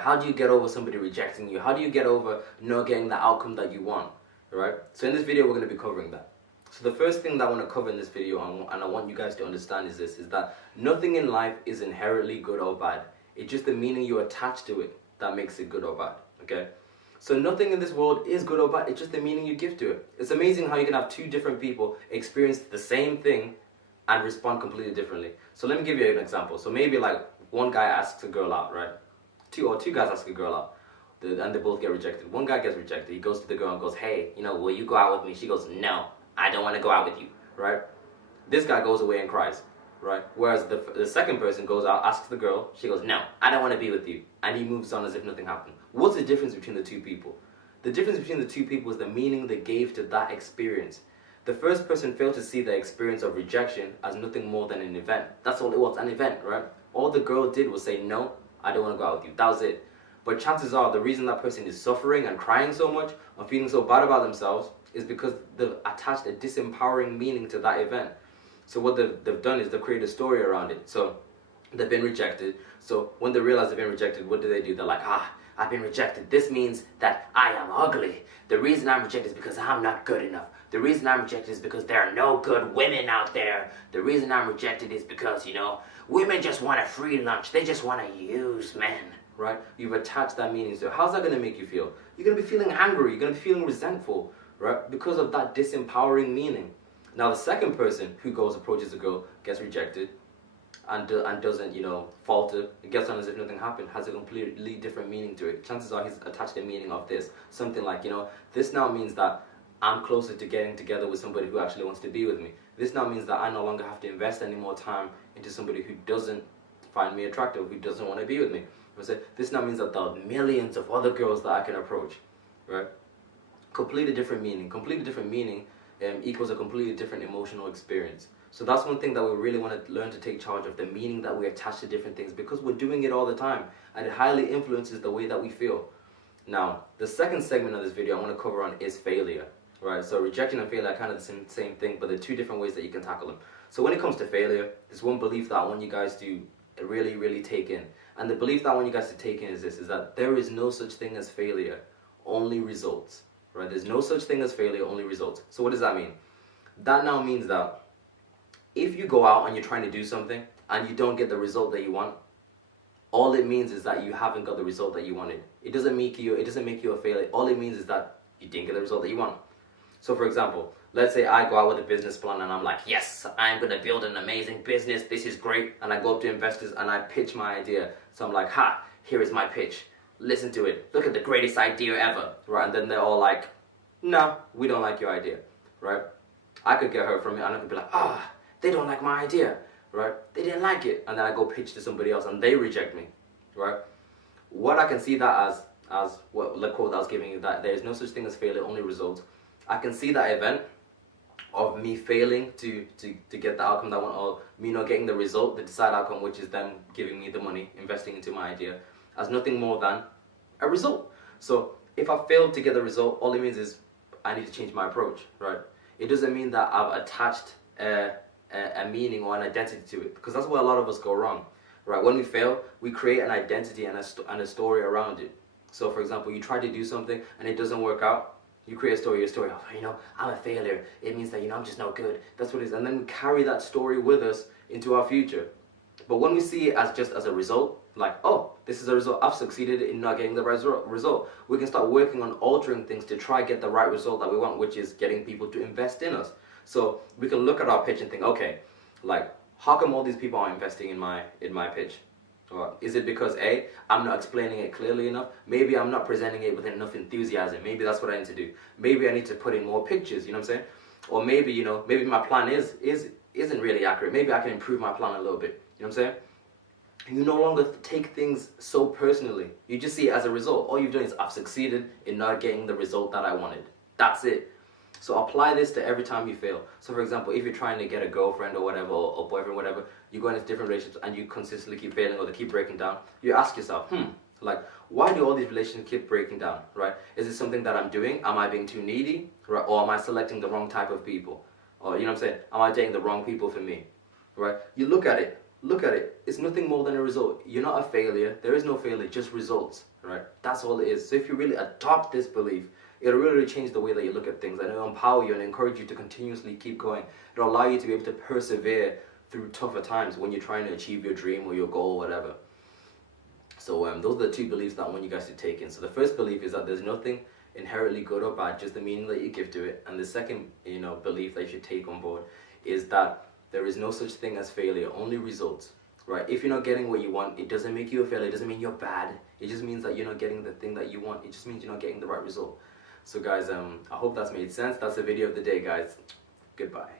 How do you get over somebody rejecting you? How do you get over not getting the outcome that you want, right? So in this video, we're going to be covering that. So the first thing that I want to cover in this video, and I want you guys to understand is this, is that nothing in life is inherently good or bad. It's just the meaning you attach to it that makes it good or bad, okay? So nothing in this world is good or bad, it's just the meaning you give to it. It's amazing how you can have two different people experience the same thing and respond completely differently. So let me give you an example. So maybe like one guy asks a girl out, right? Two guys ask a girl out, and they both get rejected. One guy gets rejected. He goes to the girl and goes, hey, will you go out with me? She goes, no, I don't want to go out with you, right? This guy goes away and cries, right? Whereas the second person goes out, asks the girl, she goes, no, I don't want to be with you. And he moves on as if nothing happened. What's the difference between the two people? The difference between the two people is the meaning they gave to that experience. The first person failed to see the experience of rejection as nothing more than an event. That's all it was, an event, right? All the girl did was say, no, I don't want to go out with you. That was it. But chances are the reason that person is suffering and crying so much or feeling so bad about themselves is because they've attached a disempowering meaning to that event. So what they've done is they've created a story around it. So they've been rejected. So when they realize they've been rejected, what do? They're like, I've been rejected. This means that I am ugly. The reason I'm rejected is because I'm not good enough. The reason I'm rejected is because there are no good women out there. The reason I'm rejected is because, women just want a free lunch. They just want to use men, right? You've attached that meaning to it. How's that going to make you feel? You're going to be feeling angry. You're going to be feeling resentful, right? Because of that disempowering meaning. Now, the second person who approaches a girl, gets rejected, and doesn't, falter, it gets on as if nothing happened, has a completely different meaning to it. Chances are he's attached the meaning of this. Something like, this now means that I'm closer to getting together with somebody who actually wants to be with me. This now means that I no longer have to invest any more time into somebody who doesn't find me attractive, who doesn't want to be with me. This now means that there are millions of other girls that I can approach, right? Completely different meaning. Completely different meaning equals a completely different emotional experience. So that's one thing that we really want to learn to take charge of, the meaning that we attach to different things, because we're doing it all the time, and it highly influences the way that we feel. Now, the second segment of this video I want to cover on is failure. Right, so rejection and failure are kind of the same thing, but there are two different ways that you can tackle them. So when it comes to failure, there's one belief that I want you guys to really, really take in. And the belief that I want you guys to take in is this, is that there is no such thing as failure, only results. Right, there's no such thing as failure, only results. So what does that mean? That now means that if you go out and you're trying to do something and you don't get the result that you want, all it means is that you haven't got the result that you wanted. It doesn't make you a failure. All it means is that you didn't get the result that you want. So for example, let's say I go out with a business plan and I'm like, yes, I'm going to build an amazing business, this is great. And I go up to investors and I pitch my idea. So I'm like, here is my pitch. Listen to it. Look at the greatest idea ever. Right? And then they're all like, no, we don't like your idea. Right? I could get hurt from it and I could be like, they don't like my idea. Right? They didn't like it. And then I go pitch to somebody else and they reject me. Right? What I can see that as what the quote that I was giving you, that there is no such thing as failure, only results. I can see that event of me failing to get the outcome that I want, or me not getting the result, the desired outcome, which is them giving me the money, investing into my idea, as nothing more than a result. So if I failed to get the result, all it means is I need to change my approach, right? It doesn't mean that I've attached a meaning or an identity to it, because that's where a lot of us go wrong, right? When we fail, we create an identity and a story around it. So for example, you try to do something and it doesn't work out. You create a story of, I'm a failure. It means that, I'm just no good. That's what it is. And then we carry that story with us into our future. But when we see it as just as a result, like, oh, this is a result, I've succeeded in not getting the result, we can start working on altering things to try get the right result that we want, which is getting people to invest in us. So we can look at our pitch and think, okay, like, how come all these people are investing in my pitch? Or is it because A, I'm not explaining it clearly enough? Maybe I'm not presenting it with enough enthusiasm. Maybe that's what I need to do. Maybe I need to put in more pictures, you know what I'm saying? Or maybe, maybe my plan isn't really accurate. Maybe I can improve my plan a little bit, you know what I'm saying? You no longer take things so personally. You just see it as a result. All you've done is, I've succeeded in not getting the result that I wanted. That's it. So apply this to every time you fail. So for example, if you're trying to get a girlfriend or whatever, or boyfriend, whatever, you go into different relationships and you consistently keep failing or they keep breaking down, you ask yourself, like, why do all these relationships keep breaking down, right? Is it something that I'm doing? Am I being too needy, right? Or am I selecting the wrong type of people? Or, you know what I'm saying? Am I dating the wrong people for me, right? You look at it look at it. It's nothing more than a result. You're not a failure. There is no failure, just results, right? That's all it is. So if you really adopt this belief, it'll really change the way that you look at things, and it'll empower you and encourage you to continuously keep going. It'll allow you to be able to persevere through tougher times when you're trying to achieve your dream or your goal or whatever. So those are the two beliefs that I want you guys to take in. So the first belief is that there's nothing inherently good or bad, just the meaning that you give to it. And the second, belief that you should take on board is that there is no such thing as failure, only results, right? If you're not getting what you want, it doesn't make you a failure. It doesn't mean you're bad. It just means that you're not getting the thing that you want. It just means you're not getting the right result. So guys, I hope that's made sense. That's the video of the day, guys. Goodbye.